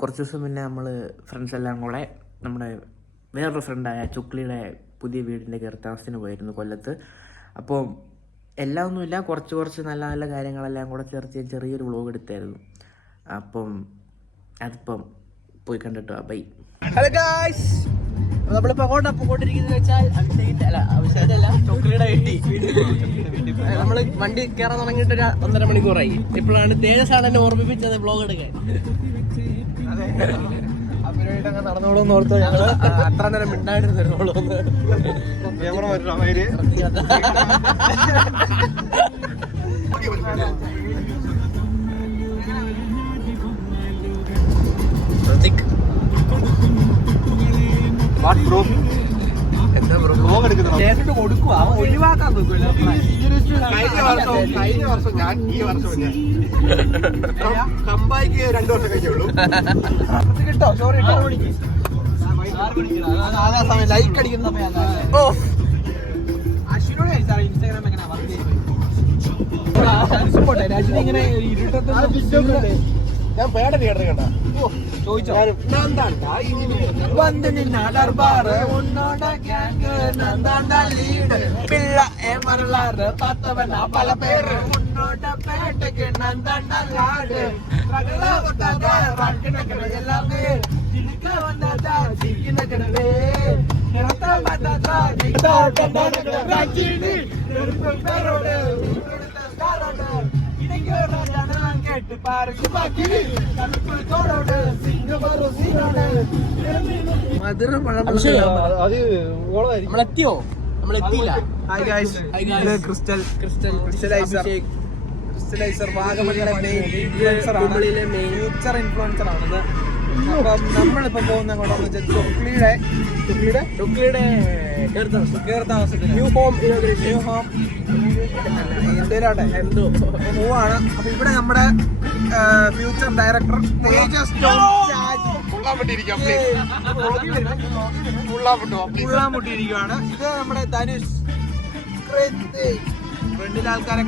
കുറച്ച് ദിവസം മുന്നേ നമ്മൾ ഫ്രണ്ട്സ് എല്ലാം കൂടെ നമ്മുടെ വേറൊരു ഫ്രണ്ടായ ചുക്ലിയുടെ പുതിയ വീടിൻ്റെ കയറി താമസത്തിന് പോയിരുന്നു കൊല്ലത്ത്. അപ്പോൾ എല്ലാം ഒന്നുമില്ല, കുറച്ച് നല്ല നല്ല കാര്യങ്ങളെല്ലാം കൂടെ ചേർത്ത് ചെറിയൊരു വ്ളോഗ് എടുത്തായിരുന്നു. അപ്പം അതിപ്പം പോയി കണ്ടിട്ട് വാ. ബൈ. ഹലോ ഗായ്സ്, നമ്മളിപ്പോ പോയിക്കൊണ്ടിരിക്കുന്നത് വെച്ചാൽ ചുക്ലിയുടെ വീട്ടിൽ. നമ്മള് വണ്ടി കയറാൻ തുടങ്ങിയിട്ട് ഒരു 1.5 മണിക്കൂറായി. ഇപ്പോഴാണ് തേജസാണ് എന്നെ ഓർമ്മിപ്പിച്ചത് വ്ളോഗ് എടുക്കാൻ. അവരുമായിട്ടൊക്കെ നടന്നോളൂന്ന് ഓർത്ത് ഞങ്ങള് അത്ര നേരം മിണ്ടായിരുന്നോളൂ. കൊടുക്കുക ഒഴിവാക്കാൻ കഴിഞ്ഞ വർഷം ഞാൻ ഈ വർഷം കമ്പായിക്ക് 2 വർഷം കഴിഞ്ഞുള്ളൂ. കിട്ടോ സോറി ലൈക്ക് അടിക്കുന്ന സമയം. ഓ അശ്വിനോട് ഇൻസ്റ്റാഗ്രാം എങ്ങനെ രജനി ഇങ്ങനെ ഇരുട്ടത്ത് ഞാൻ പേടന് കേട്ട ചോദിച്ചോ പല പേര് നമ്മളെത്തിയോ? നമ്മളെത്തിയില്ല. ക്രിസ്റ്റലൈസർ വാഗമണിലെ മെയിൻ ഫ്യൂച്ചർ ഇൻഫ്ലുവൻസർ ആണത്. അപ്പം നമ്മളിപ്പോ പോകുന്ന എങ്ങോട്ടാന്ന് വെച്ചാൽ ചുക്ലിയുടെ കയർത്താമസത്തിന് ന്യൂ ഹോം എന്തോ പോവാണ്. അപ്പൊ ഇവിടെ നമ്മുടെ ഫ്യൂച്ചർ ഡയറക്ടർ മുട്ടിയിരിക്കുകയാണ്. ഇത് നമ്മുടെ ധനുഷ്. ഫ്രണ്ടിലെ ആൾക്കാരെ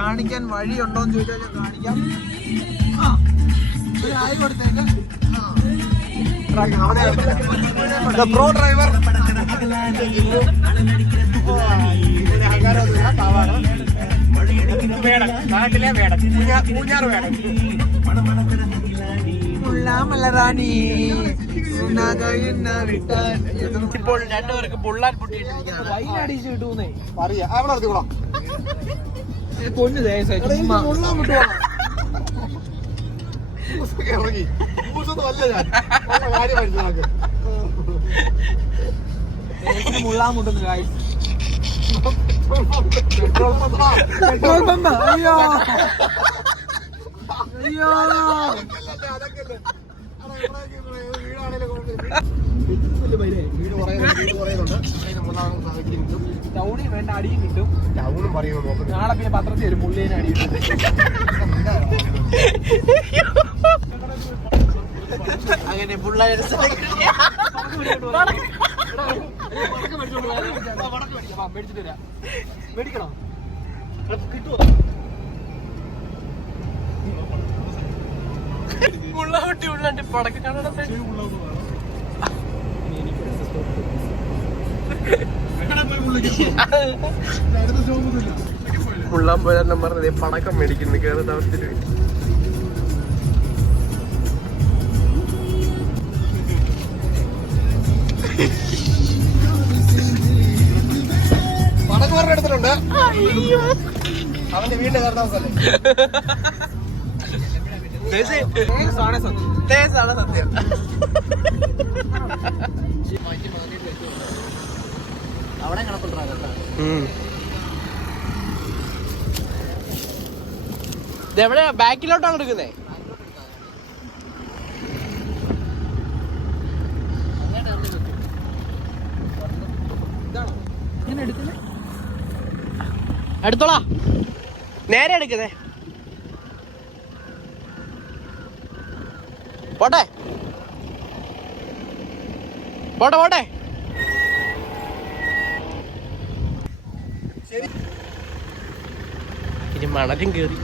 കാണിക്കാൻ വഴിയുണ്ടോന്ന് ചോദിച്ചാൽ കാണിക്കാം. ആയി കൊടുത്തേക്ക് പ്രോ ഡ്രൈവർ. ഇപ്പോൾ 2 പേർക്ക് പൊള്ളാൻ പൊട്ടിയിട്ടിരിക്കുന്നത്. വൈനടിച്ച് കിട്ടൂന്നേ പറയാ. അവിടെ നിർത്തിക്കോളാം. പൊന്നു ദേശം ഇറങ്ങി അല്ല ഞാൻ കാര്യം മനസ്സിലാക്കി മുള്ളാൻ മുട്ടുന്നു. Petrol pump. അയ്യോ ടൗണിൽ വേണ്ട അടിയും കിട്ടും. ടൗണും പറയുന്നു. നാളെ പിന്നെ പത്രത്തിൽ വരും മുള്ളിനെ അടി കിട്ടും. അങ്ങനെ പിള്ളേരുടെ മേടിച്ചിട്ട് വരാം. മേടിക്കണോ? കിട്ടുമോ? മുള്ളാവട്ടി ഉള്ളാണ്ട് പടക്ക കാണണം. മുള്ളാൻ പോയാൽ പറഞ്ഞത് പടക്കം മേടിക്കുന്നു കേരള താമസത്തിന് വേണ്ടി. പടക്കം പറഞ്ഞ എടുത്തിട്ടുണ്ട്. അവന്റെ വീടിന്റെ കേരള താമസല്ലേ. സത്യം. അവിടെ ഇതെവിടെയാ? ബാക്കിലോട്ടാണ് എടുക്കുന്നേ. എടുത്തോളാ, നേരെ എടുക്കുന്നേ. പോട്ടെ പോട്ടെ പോട്ടെ. ഇനി മണലും കേറി.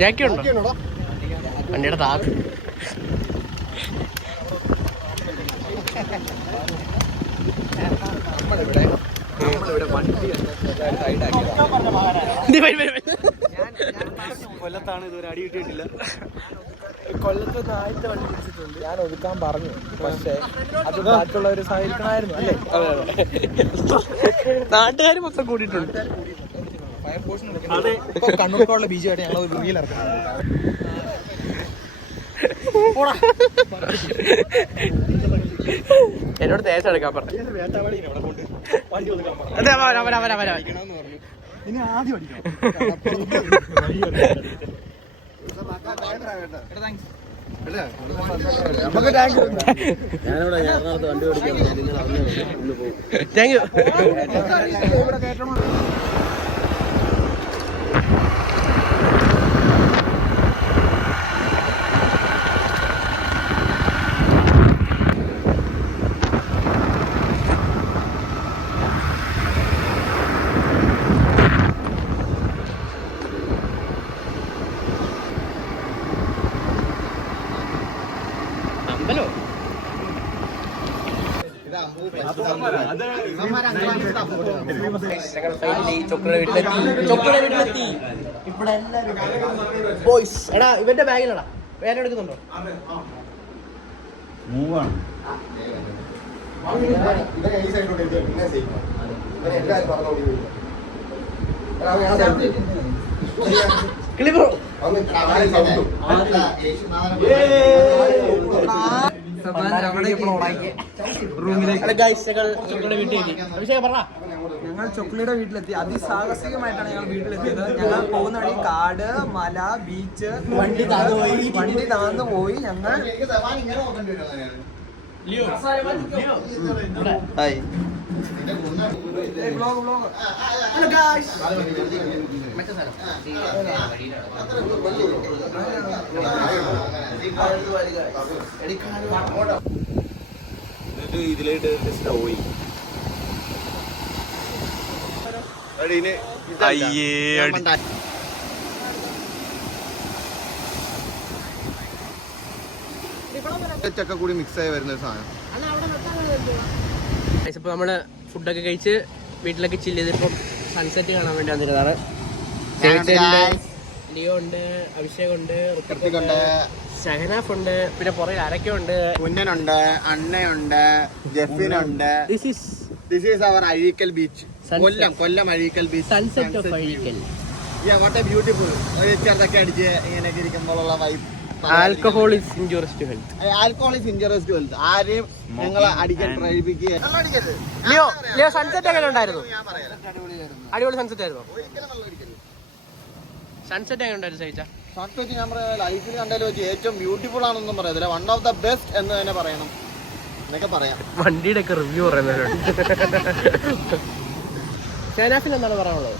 ജാക്കി ഉണ്ടോ വണ്ടിയുടെ താക്ക്? കൊല്ലത്താണ് ഇതുവരെ അടി കിട്ടിയിട്ടില്ല. കൊല്ലത്ത് ആദ്യത്തെ വണ്ടി പിടിച്ചിട്ടുണ്ട്. ഞാൻ ഒതുക്കാൻ പറഞ്ഞു, പക്ഷേ അത് ബാക്കിയുള്ളവർ സഹായിക്കണമായിരുന്നു അല്ലേ? നാട്ടുകാർ മൊത്തം കൂടിയിട്ടുണ്ട്. അതെ, ഇപ്പൊ കണ്ണൂർക്കുള്ള ബീജമായിട്ട് ഞങ്ങൾ ഭൂമിയിലിറക്കണം. എന്നോട് തേച്ച് എടുക്കാൻ പറഞ്ഞു. ഇനി ആദ്യം അടിക്കണം. Thank you. എടാ ഇവന്റെ ബാഗിലടാ വേറെ എടുക്കുന്നുണ്ടോ? കിളിബ്രോ ഞങ്ങൾ ചൊക്ലിയുടെ വീട്ടിലെത്തി. അതിസാഹസികമായിട്ടാണ് ഞങ്ങൾ വീട്ടിലെത്തിയത്. ഞങ്ങൾ പോകുന്ന വഴി കാട്, മല, ബീച്ച്, വണ്ടി താന്നു പോയി. ഞങ്ങൾ ഇതിലായിട്ട് പോയി. ചക്ക കൂടി മിക്സ് ആയി വരുന്ന ഒരു സാധനം. ഇപ്പൊ നമ്മള് ഫുഡൊക്കെ കഴിച്ച് വീട്ടിലൊക്കെ ചില്ല് ചെയ്തിപ്പം സൺസെറ്റ് കാണാൻ വേണ്ടി വന്നിരുന്നതാണ്. ലിയോ ഉണ്ട്, അഭിഷേക് ഉണ്ട്, ഷഹനാഫ് ഉണ്ട്, പിന്നെ പുറകിൽ ആരൊക്കെ ഉണ്ട്. കുഞ്ഞനുണ്ട്, അണ്ണയുണ്ട്, ജെഫിനുണ്ട്. This is our Azhikkal beach. Kollam Azhikkal beach. Sunset of Azhikkal. What a beautiful. ചെറുതൊക്കെ അടിച്ച് ഇങ്ങനെയൊക്കെ ഇരിക്കുമ്പോഴുള്ള vibe. Alcohol is injurious to health. Alcohol is injurious to health. ആരെയും ഞങ്ങളെ അടിക്കാൻ പ്രേരിപ്പിക്കുക. ലിയോ സൺസെറ്റ് എങ്ങനെ ഉണ്ടായിരുന്നു? അടിപൊളി സൺസെറ്റ് ആയിരുന്നു. സൺസെറ്റ് എങ്ങനെ ഉണ്ടായിരുന്നു സഹിച്ച? സൺസെറ്റ് ഞാൻ പറയാം ലൈഫിൽ കണ്ടതിൽ വെച്ച് ഏറ്റവും ബ്യൂട്ടിഫുൾ ആണെന്നൊന്നും പറയത്തില്ല, വൺ ഓഫ് ദ ബെസ്റ്റ് എന്ന് തന്നെ പറയണം എന്നൊക്കെ പറയാം. വണ്ടിയുടെ ഒക്കെ റിവ്യൂ പറയുന്നവരുണ്ട്. ഷഹനാഫിന് എന്താണ് പറയാനുള്ളത്?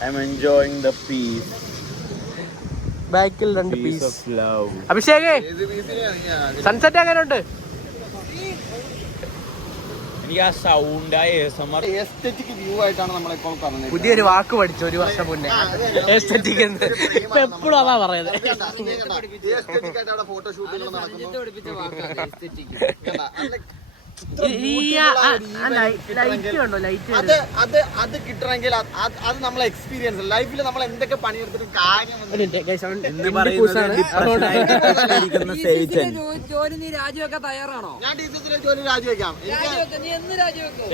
I am enjoying the peace. ബാക്കിൽ 2 പീസ്. അഭിഷേകേ സൺസെറ്റ് എങ്ങനെ ഉണ്ട്? എനിക്ക് ആ സൗണ്ടായ എസ്തെറ്റിക് വ്യൂ ആയിട്ടാണ് നമ്മളിപ്പോൾ പറഞ്ഞത്. പുതിയൊരു വാക്ക് പഠിച്ചു 1 വർഷം മുന്നേ, എസ്തെറ്റിക് എന്ന്. ഇപ്പൊ എപ്പോഴും അതാ പറയുന്നത്. ഫോട്ടോഷൂട്ടുകൾ നടക്കുന്നു. അത് കിട്ടണമെങ്കിൽ അത് നമ്മളെ എക്സ്പീരിയൻസ് ലൈഫിൽ നമ്മൾ എന്തൊക്കെ പണിയെടുത്തിട്ടും കാര്യം. ജോലി നീ രാജിവെക്കാൻ തയ്യാറാണോ? ഞാൻ ടീച്ചേഴ്സിലെ ജോലി രാജിവെക്കാം. നീ എന്ന് രാജിവെക്കും?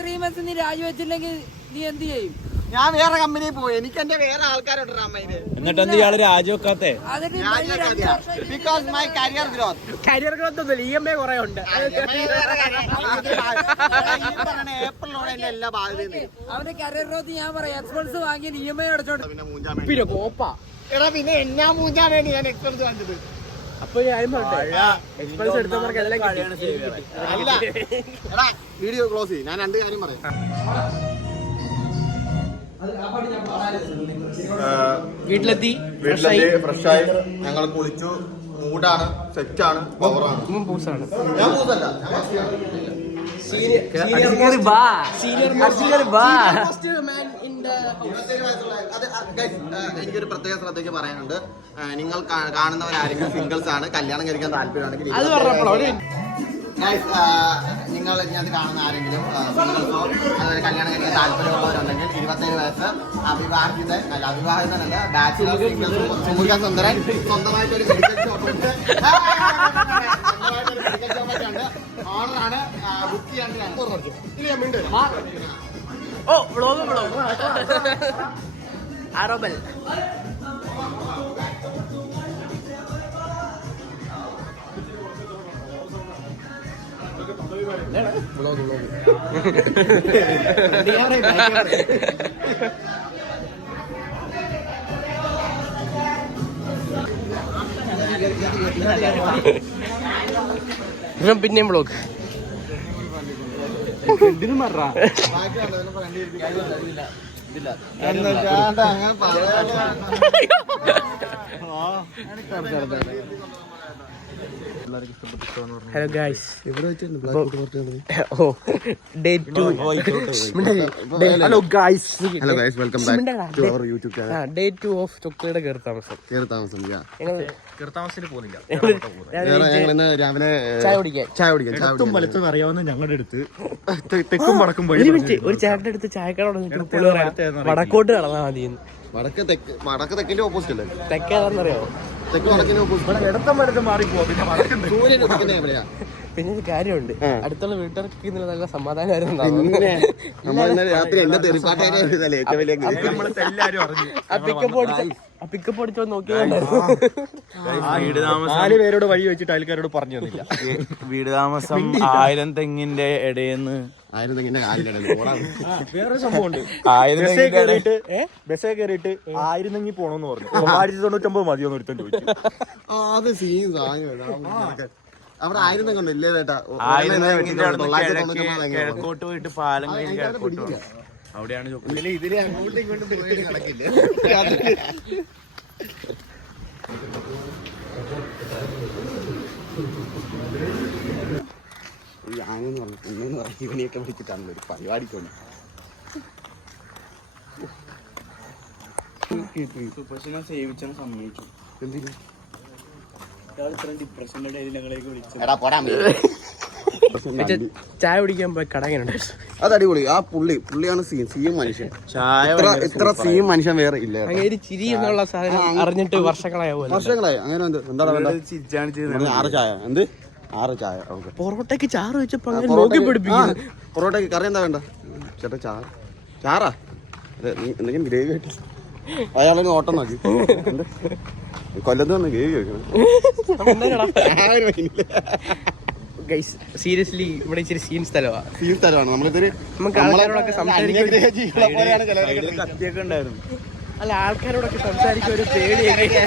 3 months നീ രാജിവെച്ചില്ലെങ്കിൽ നീ എന്ത് ചെയ്യും? ഞാൻ വേറെ കമ്പനിയിൽ പോയി. എനിക്ക് എന്റെ വേറെ ആൾക്കാരുണ്ട് അമ്മയില്. എന്നിട്ട് ഇയാള് രാജിവെക്കാത്തെ? Because my career growth. Career growth ഒന്നുമില്ല, EMI കുറെ ഉണ്ട്. ഏപ്രിലോടെ എന്റെ എല്ലാ ബാധ്യതയും. അവന്റെ കരിയർ ഗ്രോത്ത് ഞാൻ പറയാം. എക്സ്പെൻസ് വാങ്ങിയ EMI അടച്ചോണ്ട് പിന്നെ കോപ്പ. എടാ പിന്നെ എന്നാ മൂഞ്ചാൻ വേണ്ടി ഞാൻ എക്സ്പെൻസ് വാങ്ങിച്ചത്. അപ്പൊ എക്സ്പെൻസ് എടുത്തവർക്ക് എല്ലാം അല്ല എടാ വീഡിയോ ക്ലോസ് ചെയ്യും. ഞാൻ 2 കാര്യം പറയാം. വീട്ടിലെത്തി ഫ്രഷായി ഞങ്ങൾ കുളിച്ചു. മൂഡാണ്, സെറ്റാണ്, പവറാണ്. പൂസാണ്. ഞാൻ പൂസല്ല. man in the house. എനിക്കൊരു പ്രത്യേക ശ്രദ്ധയ്ക്ക് പറയാനുണ്ട്. നിങ്ങൾ കാണുന്നവരാരെങ്കിലും സിംഗിൾസ് ആണ്, കല്യാണം കഴിക്കാൻ താല്പര്യമാണെങ്കിൽ അത് പറഞ്ഞപ്പോഴോ നിങ്ങൾ ഇതിനകത്ത് കാണുന്ന ആരെങ്കിലും സിംഗിൾസോ അതുപോലെ കല്യാണം കഴിക്കാൻ താല്പര്യമുള്ളവരുണ്ടെങ്കിൽ 27 വയസ്സ് അവിവാഹിതനല്ല ബാച്ചിലർ സിംഗിൾസ് സുമുഖസുന്ദരൻ സ്വന്തമായിട്ടൊരു മെഡിക്കൽ ഷോപ്പ് ഉണ്ട്. സ്വന്തമായിട്ടൊരു മെഡിക്കൽ ഷോപ്പൊക്കെ ഉണ്ട്. ഓണറാണ്. ബുക്ക് ചെയ്യാൻ ഓ വ്ളോഗ് ആരോബൽ പിന്നെയും vlog hello guys, hello guys, welcome back to our YouTube channel. Day 2 of ചൊക്ലിയുടെ കയറി താമസം. ഞങ്ങൾ രാവിലെ ചായ കുടിക്കാൻ വലത്തും അറിയാവുന്ന ഞങ്ങളുടെ അടുത്ത് തെക്കും വടക്കും പോയി. ഒരു മിനിറ്റ്, ഒരു ചേട്ടൻ്റെ അടുത്ത് ചായക്കട വടക്കോട്ട് കടന്നാ മതി. വടക്ക് തെക്കിന്റെ ഓപ്പോസിറ്റ് അല്ലേ? തെക്കേതാണെന്നറിയാമോ? തെക്ക് വടക്കിന്റെ ഓപ്പോസിറ്റ്. ഇടത്തും വലത്തും മാറിപ്പോ പിന്നെ വടക്കുണ്ട്. സൂര്യൻ ഉദിക്കുന്നത് എവിടെയാ? പിന്നെ ഒരു കാര്യമുണ്ട്, അടുത്തുള്ള വീട്ടുകാർക്ക് ഇന്നലെ നല്ല സമാധാനമായിരുന്നു. നമ്മൾ രാത്രി എന്റെ തെറിപ്പാട്ടല്ലേ ഏറ്റവും വലിയ എല്ലാരും അറിഞ്ഞു. ആ പിക്കപ്പ് അടിച്ചോ നോക്കിയതുണ്ടായിരുന്നു. വീട് താമസം 4 പേരോട് വഴി വെച്ചിട്ട് അയൽക്കാരോട് പറഞ്ഞു തന്നില്ല. വീട് താമസം 1000 തെങ്ങിന്റെ ഇടയെന്ന്. 1000 തെങ്ങിന്റെ കാലിന്റെ ഇടയിൽ വേറെ സംഭവമുണ്ട്. ബസ്സേ കയറിയിട്ട് 1000 തെങ്ങി പോണോന്ന് പറഞ്ഞു. 999 മതിയോന്ന് ഒരുത്തൻ ചോദിച്ചു. അത് സീൻ അവിടെ 1000 തെങ്ങുണ്ട് ഇല്ലേ ചേട്ടാ? കിഴക്കോട്ട് പോയിട്ട് പാലം കഴിഞ്ഞ് കിഴക്കോട്ട് പോകണം. അവിടെയാണ് ഇതിലെ അങ്ങോട്ടും ഇങ്ങോട്ടും പരിപാടി നടക്കില്ല. ആണെന്ന് പറഞ്ഞു കുഞ്ഞെന്ന് പറഞ്ഞു ഇവനെയൊക്കെ വിളിച്ചിട്ടാണല്ലോ ഒരു പരിപാടിക്ക് വന്നു. സേവിച്ചാണ് സമ്മതിച്ചു. എന്തിനു? ഡിപ്രഷന്റെ ഇടയിൽ ഞങ്ങളേക്ക് വിളിച്ചു. എടാ പോടാ. ചായ കുടിക്കാൻ പോയി കടങ്ങനുണ്ട്. അത് അടിപൊളി. ആ പുള്ളിയാണ് സീം മനുഷ്യൻ. ഇത്ര സീം മനുഷ്യൻ വേറെ ഇല്ല. അങ്ങനെ ചിരി എന്നുള്ള സാധനം അറിഞ്ഞിട്ട് വർഷങ്ങളായി. അങ്ങനെ എന്താണ് 6 ചായ. എന്ത് 6 ചായ? പൊറോട്ടയ്ക്ക് ചാറ് വെച്ചപ്പോ നോക്കി പിടിപ്പിക്കുന്നു. പൊറോട്ടയ്ക്ക് കറി എന്താ വേണ്ട ചേട്ടാ? ചാറാ എന്തെങ്കിലും ഗ്രേവി ആയിട്ട്. അയാളൊരു ഓട്ടം നോക്കി കൊല്ലത്ത് വന്ന് ഗ്രേവി വെക്കണം. സീരിയസ്ലി ഇവിടെ ഇച്ചിരി സീൻ സ്ഥലമാണ്. നമ്മളിതൊരു നമുക്ക് ആൾക്കാരോടൊക്കെ കത്തിയൊക്കെ ഉണ്ടായിരുന്നു. അല്ല, ആൾക്കാരോടൊക്കെ സംസാരിക്കാൻ ഒരു പേടിയൊക്കെ.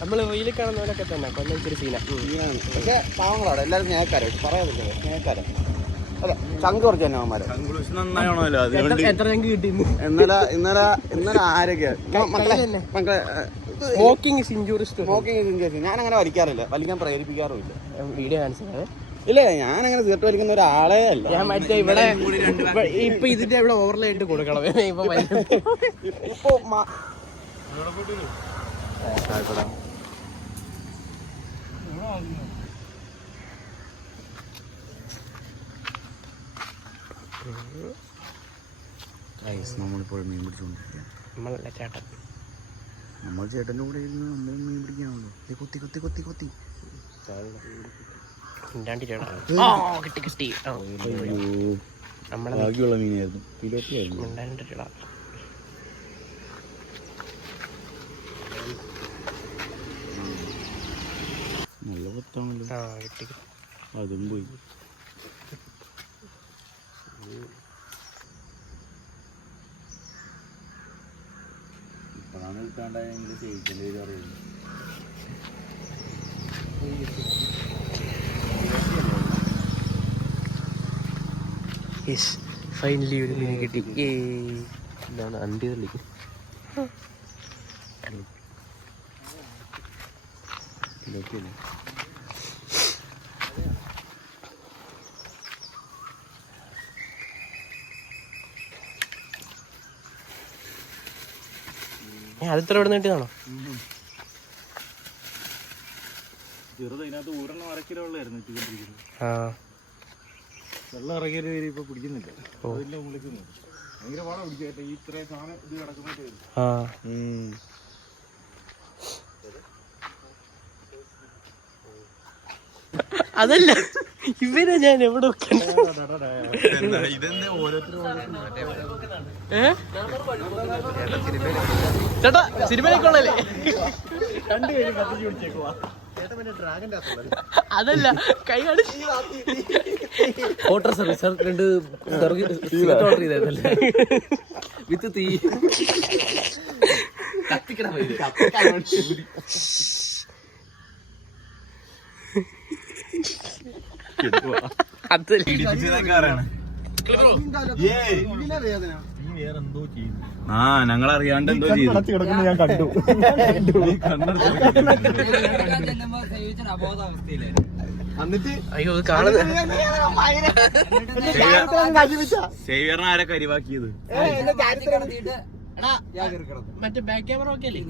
നമ്മള് റീലിൽ കാണുന്നവരൊക്കെ തന്നെ കൊല്ലം ഇച്ചിരി സീനാണ്. പക്ഷെ പാവങ്ങളാണ് എല്ലാവരും സ്നേഹക്കാരാണ്. പറയാതില്ല സ്നേഹക്കാരാണ്. അതെ, ചങ്ക് കുറച്ച് തന്നെ അവന്മാരെ. നന്നാണല്ലോ. എത്ര ഞങ്ങൾക്ക് കിട്ടി ഇന്നലെ ആരൊക്കെയാ മക്കളെ സ്മോക്കിംഗ് ഇൻജൂറിസ്റ്റ്. ഞാൻ അങ്ങനെ വലിക്കാറില്ല, വലിക്കാൻ പ്രേരിപ്പിക്കാറുമില്ല. വീഡിയോ കാണിച്ചത് ഇല്ല, ഞാനങ്ങനെ സിഗരറ്റ് വലിക്കുന്ന ഒരാളേ അല്ല. ഞാൻ മറ്റേ ഇവിടെ ഇപ്പൊ ഇതിന്റെ ഇവിടെ ഓവർലായിട്ട് കൊടുക്കണം. ഇപ്പൊ നമ്മളിപ്പോൾ മീൻ പിടിച്ചുകൊണ്ടിരിക്കുക. നമ്മളല്ല ചേട്ടൻ. നമ്മൾ ചേട്ടൻ്റെ കൂടെ ഇരുന്ന് നമ്മൾ മീൻ പിടിക്കാണല്ലോ. കൊത്തി കൊത്തി കൊത്തി കൊത്തി കിട്ടി. നമ്മളെ ബാക്കിയുള്ള മീനായിരുന്നു. പിലോപ്പിയായിരുന്നു. നല്ല കൊത്താണല്ലോ. അതും പോയി. ഇപ്പോഴാണ് കിട്ടാണ്ടായെങ്കിൽ ജയിക്കേണ്ടി വരും അറിയുന്നു. ഫൈനലി ഒരു മീൻ കിട്ടി. ഇതാണ് അണ്ടിതള്ളി. അതിത്ര ഇവിടെ നീട്ടിയതാണോ? ചെറുതിനകത്ത് ഊരണം 1/2 കിലോ ഉള്ളായിരുന്നു എത്തിക്കൊണ്ടിരിക്കുന്നത്. ആ വെള്ളം ഇറങ്ങിയൊരു പേര് ഇപ്പൊ പിടിക്കുന്നില്ല. അതിന്റെ മുകളിലേക്ക് ഭയങ്കര പാടാ പിടിക്കാത്ത ഈ ഇത്രയും സാധനം ഇത് കിടക്കുമ്പോഴേ. ആ അതല്ല ഇവരെ ഞാൻ എവിടെ ചേട്ടാ സിനിമയിലേക്കുള്ളല്ലേ? അതല്ല കൈ കാണിച്ച് ഓട്ടോ സർവീസ് 2 ഓർഡർ ചെയ്തല്ലേ വിത്ത് തീ കത്തിക്കണം. ആ ഞങ്ങൾ അറിയാണ്ട് എന്തോ ചെയ്തു. ഞാൻ കണ്ടു. എന്നിട്ട് അയ്യോ കാണുന്നത് സേവിയറിനെ ആരെ കരിവാക്കിയത്? മറ്റേ ബാക്ക് ക്യാമറ ഒക്കെ അല്ലേ?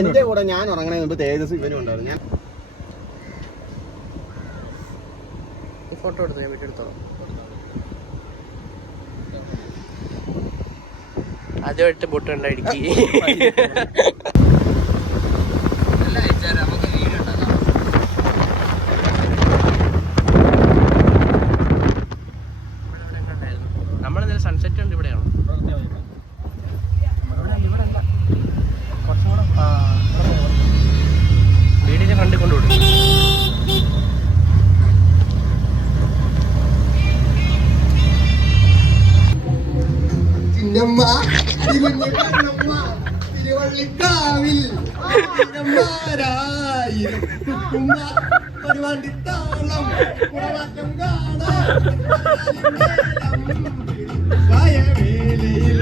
എന്റെ കൂടെ ഞാൻ ഉറങ്ങണ മുമ്പ് തേജസ് ഇവനും ഉണ്ടായിരുന്നു. ഞാൻ ഫോട്ടോ എടുത്തു, ഞാൻ വീട്ടിൽ എടുത്തോളാം. ആദ്യമായിട്ട് ബോട്ട് കണ്ട ഇടുക്കി. നമ്മളെന്തായാലും സൺസെറ്റ് ഉണ്ട് ഇവിടെയാണോ? വീടിന്റെ ഫ്രണ്ടിൽ കൊണ്ടുവിടും. തിരുവള്ളിക്കാവിൽ പരിപാടിത്താളം കുടമാറ്റം കാണാൻ വയവേലിയിൽ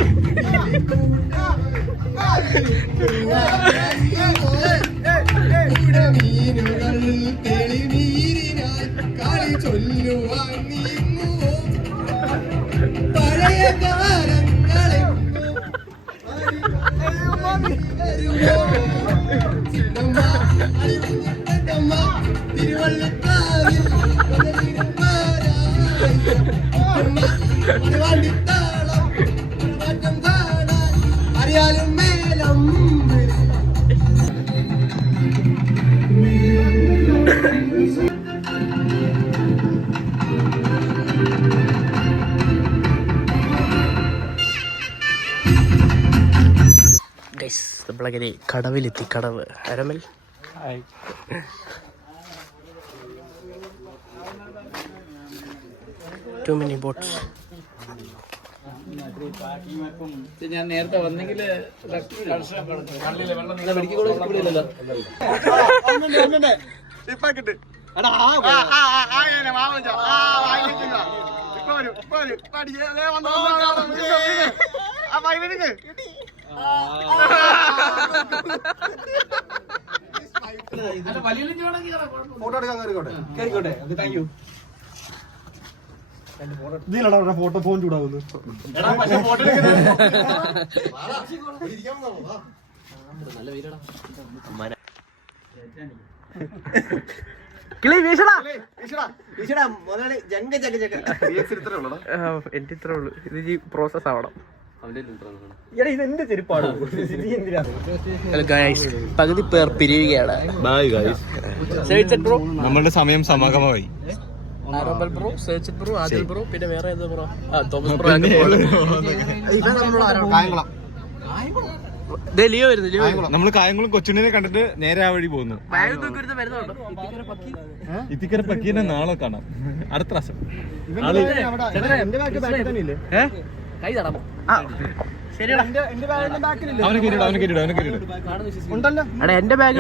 മീനുകൾ തെളിനീരിനാൽ കളി ചൊല്ലുവാൻ നീങ്ങുവോ പഴയ കാലങ്ങളെ തിരുവള്ളക്കാവിൽ മാറ്റം കാണാൻ അറിയാലും മേലം നമ്മളങ്ങനെ കടവിലെത്തി. കടവ് അരമൽ. Too many boats. ഞാൻ നേരത്തെ വന്നെങ്കിൽ ഫോട്ടോ എടുക്കാൻ കേറിക്കോട്ടെ. Thank you. ഇതിലടാ ഫോട്ടോ ഫോൺ ചൂടാവുന്നു. എന്റെ ഇത്രേ ഉള്ളു. ഇത് പ്രോസസ് ആവണം. ഇതെന്റെ ചെരുപ്പാണ്. പകുതി പേർ പിരിയുകയാണ്. നമ്മളുടെ സമയം സമാഗമമായി. ബ്രോ, സേർച്ചിത് ബ്രോ, ആദിൽ ബ്രോ, പിന്നെ വേറെ ഏതാ ബ്രോ? Thomas bro. ലിയോ വരുന്നു. നമ്മള് കായംകുളം കൊച്ചുണ്ണിനെ കണ്ടിട്ട് നേരെ ആ വഴി പോകുന്നു. ഇത്തിക്കര പക്കീനെ നാളെ കാണാം. അടുത്ത പ്രാവശ്യം കൈ തടാമോ? അവനെ കയറിയിടും. എന്റെ ബാഗ്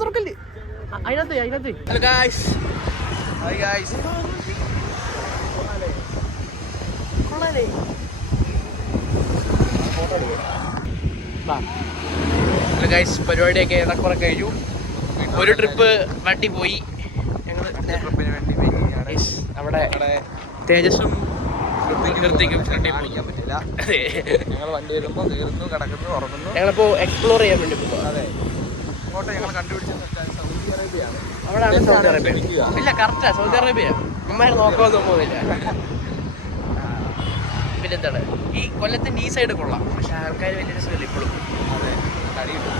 തുറക്കല്. അതിനകത്ത്. Hello guys. Hi guys. Hello guys, പരിപാടിയൊക്കെ ഏറെക്കുറെ കഴിഞ്ഞു. ഒരു ട്രിപ്പ് വണ്ടി പോയി. ഞങ്ങൾ അവിടെ തേജസ്സും കൃത്യക്കും കാണിക്കാൻ പറ്റില്ല. ഞങ്ങൾ വണ്ടി വരുമ്പോൾ കയറുന്നു, കിടക്കുന്നു, ഉറങ്ങുന്നു. ഞങ്ങളിപ്പോ എക്സ്പ്ലോർ ചെയ്യാൻ വേണ്ടി പോവാ. അതെ, ഫോട്ടോ ഞങ്ങൾ കണ്ടുപിടിച്ചെന്ന് വെച്ചാൽ സൗദി അറേബ്യയാണ്. അവിടെയാണ് സൗദി അറേബ്യ. ഇല്ല, കറക്റ്റാ സൗദി അറേബ്യ. അമ്മമാര് നോക്കാമെന്ന് പോകുന്നില്ല. പിന്നെന്താണ്, ഈ കൊല്ലത്തിന്റെ ഈ സൈഡ് കൊള്ളാം, പക്ഷെ ആൾക്കാർ വലിയ രസമില്ല ഇപ്പോഴും. അതെ, തടി കിട്ടും.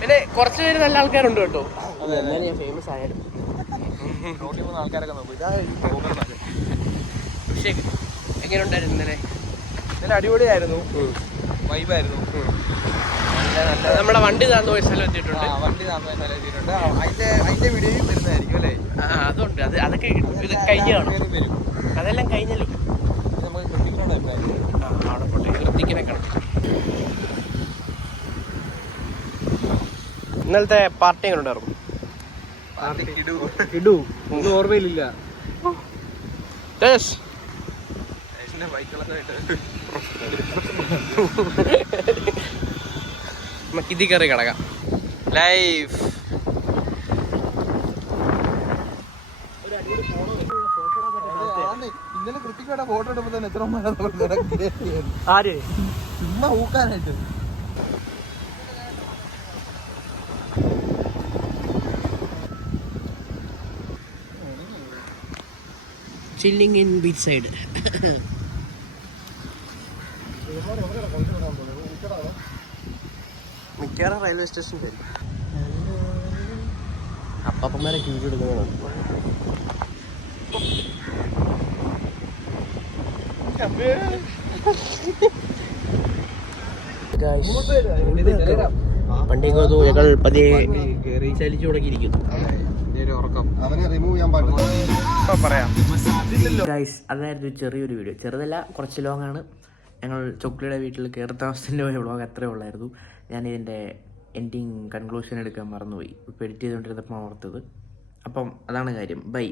പിന്നെ കുറച്ച് പേര് നല്ല ആൾക്കാരുണ്ട് കേട്ടോ. എന്നാലും ഞാൻ ഫേമസ് ആയാലും. റോഡിൽ പോകുന്ന ആൾക്കാരൊക്കെ നോക്കും. ഇതാ പക്ഷേ എങ്ങനെ ഉണ്ടായിരുന്നു ഇന്നലെ? ഇന്നലെ അടിപൊളിയായിരുന്നു, വൈബായിരുന്നു. നമ്മുടെ വണ്ടി താന്ന് പോയ സ്ഥലം എത്തിയിട്ടുണ്ട്. വണ്ടി താമസം സ്ഥലം എത്തിയിട്ടുണ്ട്. അതിന്റെ വീഡിയോയും വരുന്നതായിരിക്കും അല്ലേ? അതുണ്ട്, അതൊക്കെ ഇത് കഴിഞ്ഞാണ്. വരും. അതെല്ലാം കഴിഞ്ഞല്ലോ. നമുക്ക് കൃത്യത്തിനോട് അഭിപ്രായം അവിടെ പോട്ടെ, കൃത്യക്കിനെ കാണാം. ഇന്നലത്തെ പാർട്ടി എങ്ങനെ ഉണ്ടായിരുന്നു? ഇടൂ, ഒന്നും ഓർമ്മയിലില്ല. നമുക്ക് ഇതിൽ കയറി കിടക്കാം. ലൈഫ് ഇന്നലെ കൃത്യക്കയുടെ ഫോട്ടോ എടുക്കുമ്പോൾ തന്നെ എത്ര ആര് ചുമ്മാ ഊക്കാനായിട്ട്. Chilling in beach side. മിക്കവാറും റെയിൽവേ സ്റ്റേഷൻ വരും. അപ്പന്മാരെ ക്യൂ എടുക്കുന്നതാണ്. പണ്ടിങ്ങോട്ട് ഞങ്ങൾ പതിയെ ചലിച്ചു തുടങ്ങിയിരിക്കുന്നു. അവനെ റിമൂവ് ചെയ്യാൻ പാടില്ല. പറയാം. ഗൈസ്, അതായിരുന്നു ചെറിയൊരു വീഡിയോ. ചെറുതല്ല, കുറച്ച് ലോങ് ആണ്. ഞങ്ങൾ ചൊക്ലിയുടെ വീട്ടിൽ കയറി താമസത്തിൻ്റെ പോയ വ്ളോഗ് അത്രേ ഉള്ളായിരുന്നു. ഞാനിതിൻ്റെ എൻഡിങ് കൺക്ലൂഷൻ എടുക്കാൻ മറന്നുപോയി. ഇപ്പോൾ എഡിറ്റ് ചെയ്തുകൊണ്ടിരുന്നപ്പോൾ ഓർത്തത്. അപ്പം അതാണ് കാര്യം. ബൈ.